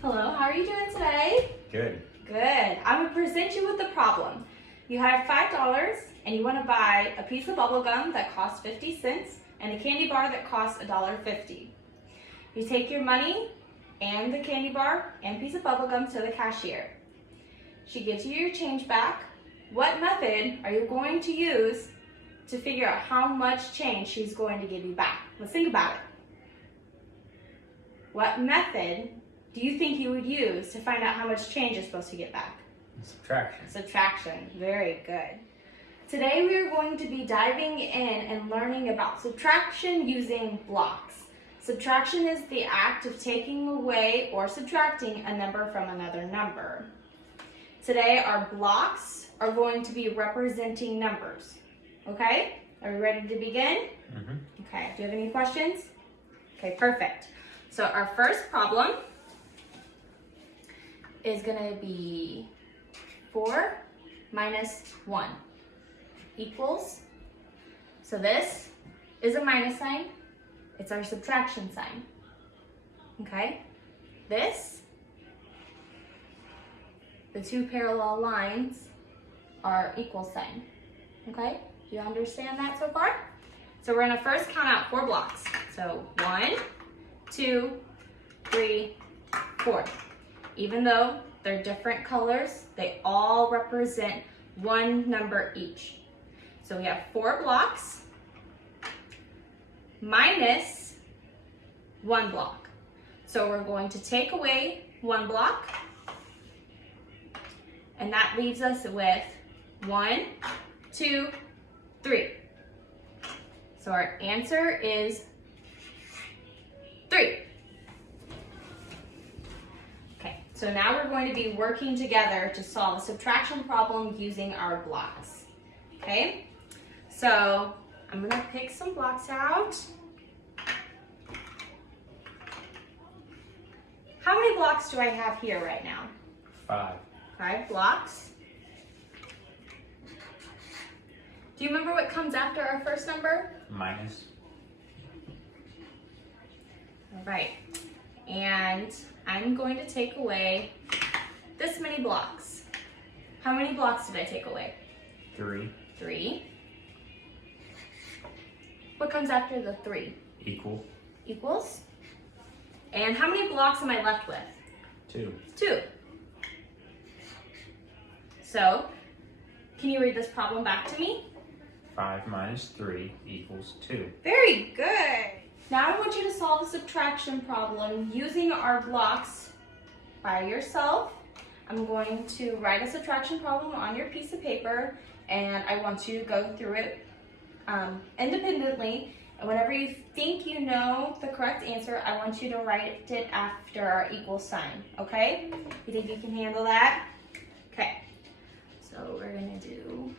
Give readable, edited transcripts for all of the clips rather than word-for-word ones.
Hello, how are you doing today? Good. Good. I'm going to present you with the problem. You have $5 and you want to buy a piece of bubble gum that costs 50 cents and a candy bar that costs $1.50. You take your money and the candy bar and piece of bubble gum to the cashier. She gives you your change back. What method are you going to use to figure out how much change she's going to give you back? Let's think about it. What method do you think you would use to find out how much change you're supposed to get back? Subtraction. Subtraction. Very good. Today we are going to be diving in and learning about subtraction using blocks. Subtraction is the act of taking away or subtracting a number from another number. Today our blocks are going to be representing numbers. Okay? Are we ready to begin? Okay. Do you have any questions? Okay, perfect. So our first problem is going to be 4 minus 1 equals, so this is a minus sign, it's our subtraction sign, okay? This, the two parallel lines are equal sign, okay? Do you understand that so far? So we're going to first count out 4 blocks. So 1, 2, 3, 4. Even though they're different colors, they all represent one number each. So we have 4 blocks minus 1 block. So we're going to take away 1 block, and that leaves us with 1, 2, 3. So our answer is 3. So now we're going to be working together to solve a subtraction problem using our blocks, okay? So I'm gonna pick some blocks out. How many blocks do I have here right now? 5. 5 blocks. Do you remember what comes after our first number? Minus. All right, and I'm going to take away this many blocks. How many blocks did I take away? 3. 3. What comes after the 3? Equal. Equals. And how many blocks am I left with? 2. 2. So, can you read this problem back to me? 5 minus 3 equals 2. Very good. Now I want you to solve a subtraction problem using our blocks by yourself. I'm going to write a subtraction problem on your piece of paper, and I want you to go through it independently. And whenever you think you know the correct answer, I want you to write it after our equal sign, okay? You think you can handle that? Okay, so we're gonna do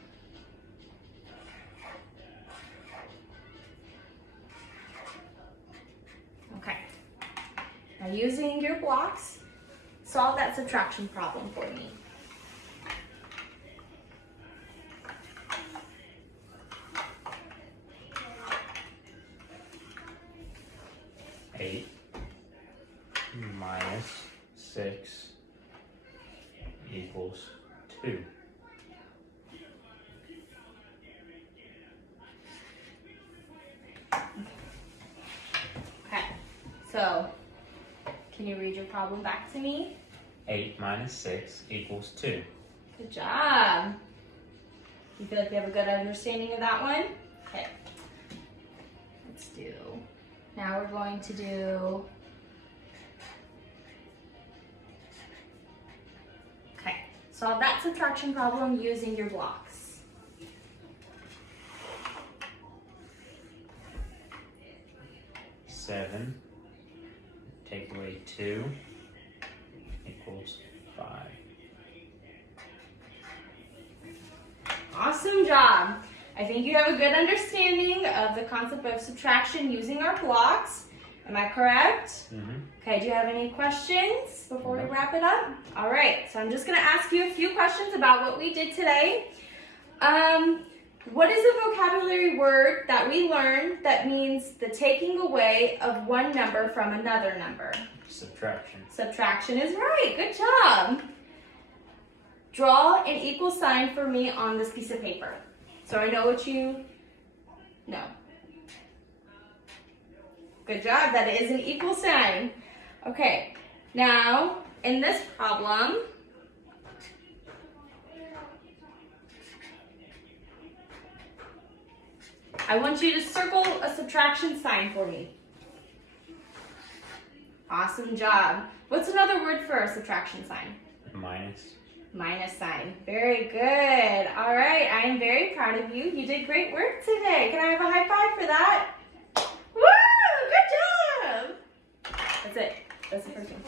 now, using your blocks, solve that subtraction problem for me. Eight minus 6 equals 2. Okay, so can you read your problem back to me? 8 minus 6 equals 2. Good job. You feel like you have a good understanding of that one? Okay. Let's do, now we're going to do, okay, solve that subtraction problem using your blocks. Seven. Take away 2 equals 5. Awesome job. I think you have a good understanding of the concept of subtraction using our blocks. Am I correct? Okay, do you have any questions before we wrap it up? All right, so I'm just gonna ask you a few questions about what we did today. What is a vocabulary word that we learned that means the taking away of one number from another number? Subtraction. Subtraction is right. Good job. Draw an equal sign for me on this piece of paper. So I know what you know. Good job. That is an equal sign. Okay. Now, in this problem, I want you to circle a subtraction sign for me. Awesome job. What's another word for a subtraction sign? Minus. Minus sign. Very good. All right, I am very proud of you. You did great work today. Can I have a high five for that? Woo! Good job! That's it. That's the first one.